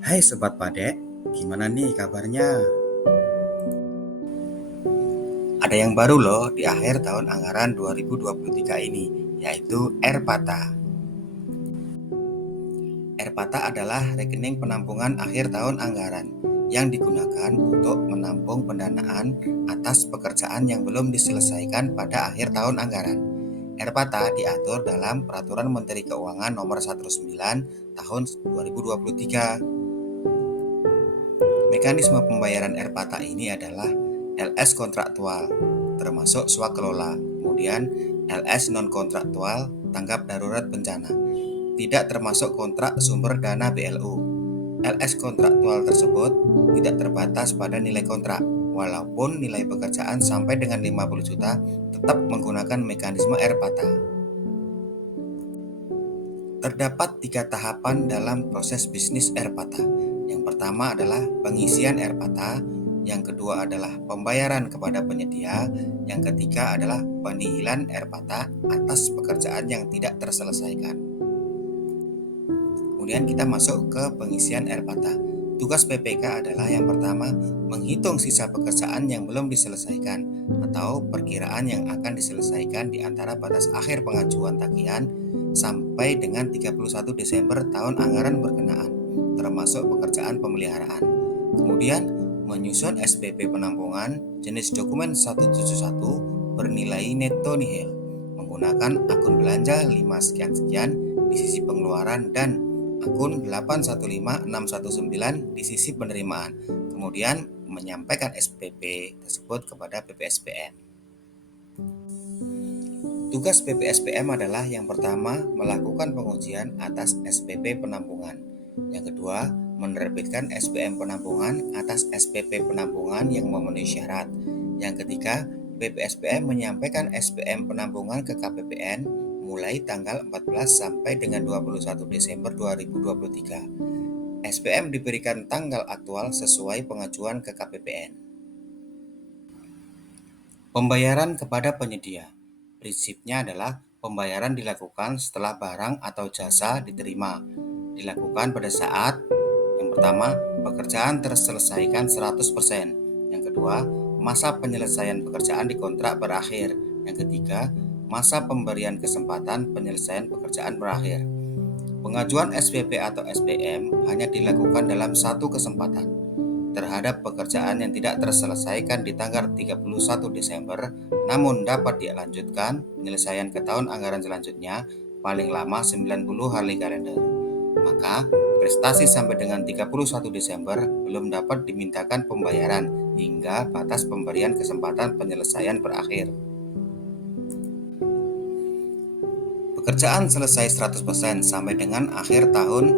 Hai Sobat Padek, gimana nih kabarnya? Ada yang baru loh di akhir tahun anggaran 2023 ini, yaitu Airpata. Airpata adalah rekening penampungan akhir tahun anggaran yang digunakan untuk menampung pendanaan atas pekerjaan yang belum diselesaikan pada akhir tahun anggaran. Airpata diatur dalam Peraturan Menteri Keuangan Nomor 19 Tahun 2023. Mekanisme pembayaran Airpata ini adalah LS kontraktual, termasuk swakelola, kemudian LS non-kontraktual, tanggap darurat bencana, tidak termasuk kontrak sumber dana BLU. LS kontraktual tersebut tidak terbatas pada nilai kontrak, walaupun nilai pekerjaan sampai dengan 50 juta tetap menggunakan mekanisme Airpata. Terdapat 3 tahapan dalam proses bisnis Airpata. Yang pertama adalah pengisian Airpata, yang kedua adalah pembayaran kepada penyedia, yang ketiga adalah penihilan Airpata atas pekerjaan yang tidak terselesaikan. Kemudian kita masuk ke pengisian Airpata. Tugas PPK adalah yang pertama, menghitung sisa pekerjaan yang belum diselesaikan atau perkiraan yang akan diselesaikan di antara batas akhir pengajuan tagihan sampai dengan 31 Desember tahun anggaran berkenaan, termasuk pekerjaan pemeliharaan. Kemudian, menyusun SPP penampungan jenis dokumen 171 bernilai neto nihil menggunakan akun belanja 5 sekian-sekian di sisi pengeluaran dan akun 815619 di sisi penerimaan. Kemudian menyampaikan SPP tersebut kepada PPSPM. Tugas PPSPM adalah yang pertama, melakukan pengujian atas SPP penampungan. Yang kedua, menerbitkan SPM penampungan atas SPP penampungan yang memenuhi syarat. Yang ketiga, PPSPM menyampaikan SPM penampungan ke KPPN mulai tanggal 14 sampai dengan 21 Desember 2023. SPM diberikan tanggal aktual sesuai pengajuan ke KPPN. Pembayaran kepada penyedia. Prinsipnya adalah pembayaran dilakukan setelah barang atau jasa diterima. Dilakukan pada saat yang pertama, pekerjaan terselesaikan 100%. Yang kedua, masa penyelesaian pekerjaan di kontrak berakhir. Yang ketiga, masa pemberian kesempatan penyelesaian pekerjaan berakhir. Pengajuan SPP atau SPM hanya dilakukan dalam satu kesempatan terhadap pekerjaan yang tidak terselesaikan di tanggal 31 Desember, namun dapat dilanjutkan penyelesaian ke tahun anggaran selanjutnya paling lama 90 hari kalender. Maka, prestasi sampai dengan 31 Desember belum dapat dimintakan pembayaran hingga batas pemberian kesempatan penyelesaian berakhir. Pekerjaan selesai 100% sampai dengan akhir tahun,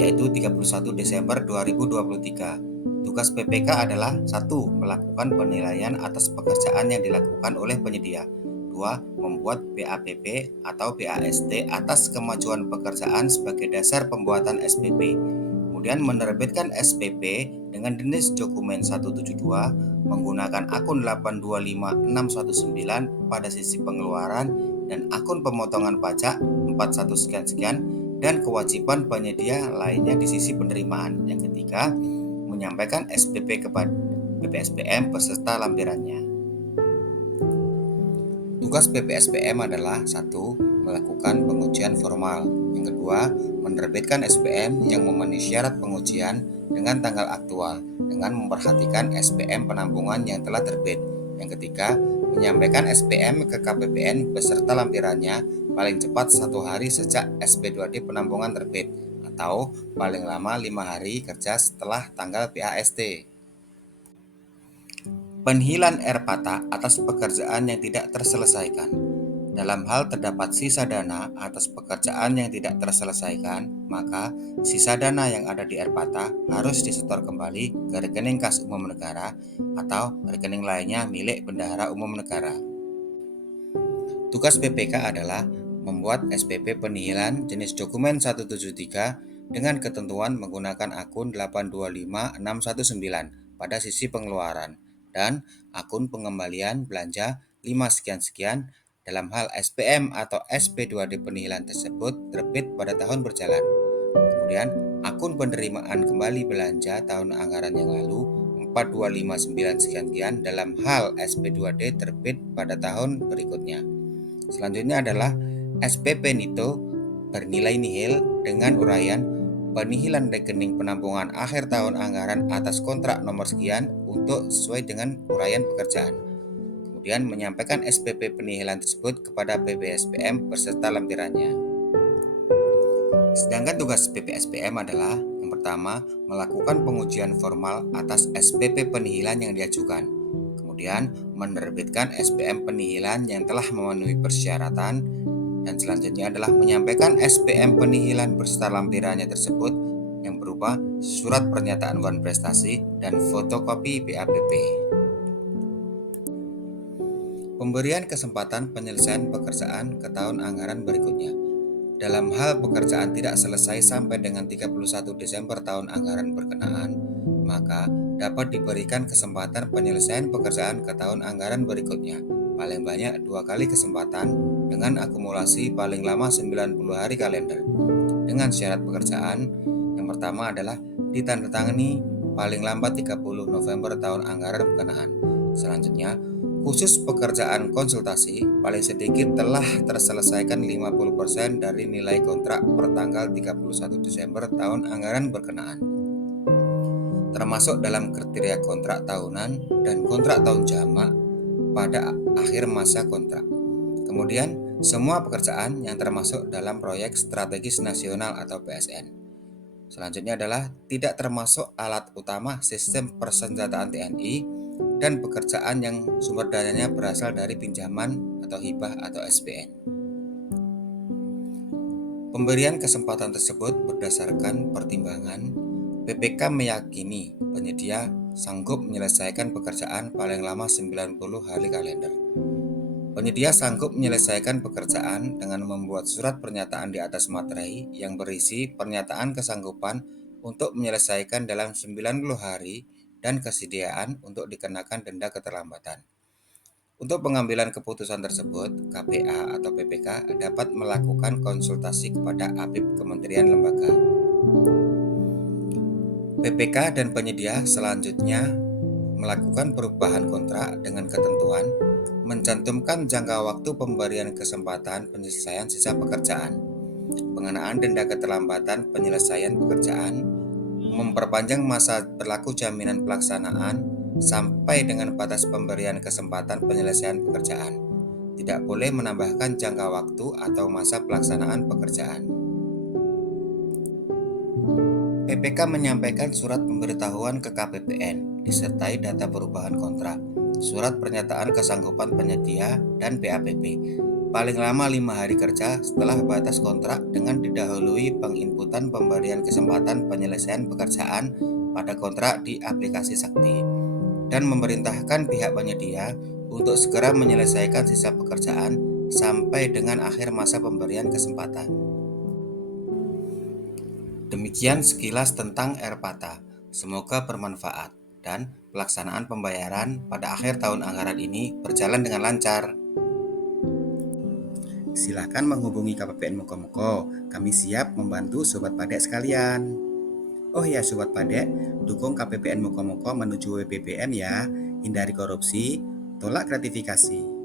yaitu 31 Desember 2023. Tugas PPK adalah 1. Melakukan penilaian atas pekerjaan yang dilakukan oleh penyedia. 2. Membuat BAPP atau BAST atas kemajuan pekerjaan sebagai dasar pembuatan SPP. Kemudian menerbitkan SPP dengan jenis dokumen 172 menggunakan akun 825619 pada sisi pengeluaran dan akun pemotongan pajak 41 sekian-sekian dan kewajiban penyedia lainnya di sisi penerimaan. Yang ketiga, menyampaikan SPP kepada PPSPM beserta lampirannya. Tugas PPSPM adalah 1. Melakukan pengujian formal. Yang kedua, menerbitkan SPM yang memenuhi syarat pengujian dengan tanggal aktual dengan memperhatikan SPM penampungan yang telah terbit. Yang ketiga, menyampaikan SPM ke KPPN beserta lampirannya paling cepat 1 hari sejak SP2D penampungan terbit atau paling lama 5 hari kerja setelah tanggal PAST. Penihilan Airpata atas pekerjaan yang tidak terselesaikan. Dalam hal terdapat sisa dana atas pekerjaan yang tidak terselesaikan, maka sisa dana yang ada di Airpata harus disetor kembali ke rekening kas umum negara atau rekening lainnya milik bendahara umum negara. Tugas PPK adalah membuat SPP penihilan jenis dokumen 173 dengan ketentuan menggunakan akun 825619 pada sisi pengeluaran dan akun pengembalian belanja 5 sekian-sekian dalam hal SPM atau SP2D penihilan tersebut terbit pada tahun berjalan. Kemudian akun penerimaan kembali belanja tahun anggaran yang lalu 4259 sekian dalam hal SP2D terbit pada tahun berikutnya. Selanjutnya adalah SPP Nito bernilai nihil dengan uraian penihilan rekening penampungan akhir tahun anggaran atas kontrak nomor sekian untuk sesuai dengan uraian pekerjaan. Kemudian menyampaikan SPP penihilan tersebut kepada PPSPM beserta lampirannya. Sedangkan tugas PPSPM adalah yang pertama, melakukan pengujian formal atas SPP penihilan yang diajukan. Kemudian, menerbitkan SPM penihilan yang telah memenuhi persyaratan. Dan selanjutnya adalah menyampaikan SPM penihilan beserta lampirannya tersebut yang berupa surat pernyataan wan prestasi dan fotokopi BAPP. Pemberian kesempatan penyelesaian pekerjaan ke tahun anggaran berikutnya. Dalam hal pekerjaan tidak selesai sampai dengan 31 Desember tahun anggaran berkenaan, maka dapat diberikan kesempatan penyelesaian pekerjaan ke tahun anggaran berikutnya, paling banyak 2 kali kesempatan dengan akumulasi paling lama 90 hari kalender. Dengan syarat pekerjaan, yang pertama adalah ditandatangani paling lambat 30 November tahun anggaran berkenaan. Selanjutnya, khusus pekerjaan konsultasi, paling sedikit telah terselesaikan 50% dari nilai kontrak per tanggal 31 Desember tahun anggaran berkenaan, termasuk dalam kriteria kontrak tahunan dan kontrak tahun jamak pada akhir masa kontrak. Kemudian, semua pekerjaan yang termasuk dalam proyek strategis nasional atau PSN. Selanjutnya adalah tidak termasuk alat utama sistem persenjataan TNI dan pekerjaan yang sumber dananya berasal dari pinjaman atau hibah atau SPN. Pemberian kesempatan tersebut berdasarkan pertimbangan PPK meyakini penyedia sanggup menyelesaikan pekerjaan paling lama 90 hari kalender. Penyedia sanggup menyelesaikan pekerjaan dengan membuat surat pernyataan di atas materai yang berisi pernyataan kesanggupan untuk menyelesaikan dalam 90 hari dan kesediaan untuk dikenakan denda keterlambatan. Untuk pengambilan keputusan tersebut, KPA atau PPK dapat melakukan konsultasi kepada APIP Kementerian Lembaga. PPK dan penyedia selanjutnya melakukan perubahan kontrak dengan ketentuan mencantumkan jangka waktu pemberian kesempatan penyelesaian sisa pekerjaan, pengenaan denda keterlambatan penyelesaian pekerjaan, memperpanjang masa berlaku jaminan pelaksanaan sampai dengan batas pemberian kesempatan penyelesaian pekerjaan. Tidak boleh menambahkan jangka waktu atau masa pelaksanaan pekerjaan. PPK menyampaikan surat pemberitahuan ke KPPN disertai data perubahan kontrak, surat pernyataan kesanggupan penyedia, dan BAPP. Paling lama 5 hari kerja setelah batas kontrak dengan didahului penginputan pemberian kesempatan penyelesaian pekerjaan pada kontrak di aplikasi Sakti dan memerintahkan pihak penyedia untuk segera menyelesaikan sisa pekerjaan sampai dengan akhir masa pemberian kesempatan. Demikian sekilas tentang RPATA. Semoga bermanfaat dan pelaksanaan pembayaran pada akhir tahun anggaran ini berjalan dengan lancar. Silakan menghubungi KPPN Moko-Moko. Kami siap membantu Sobat Padek sekalian. Oh ya Sobat Padek, dukung KPPN Moko-Moko menuju WPBM ya. Hindari korupsi, tolak gratifikasi.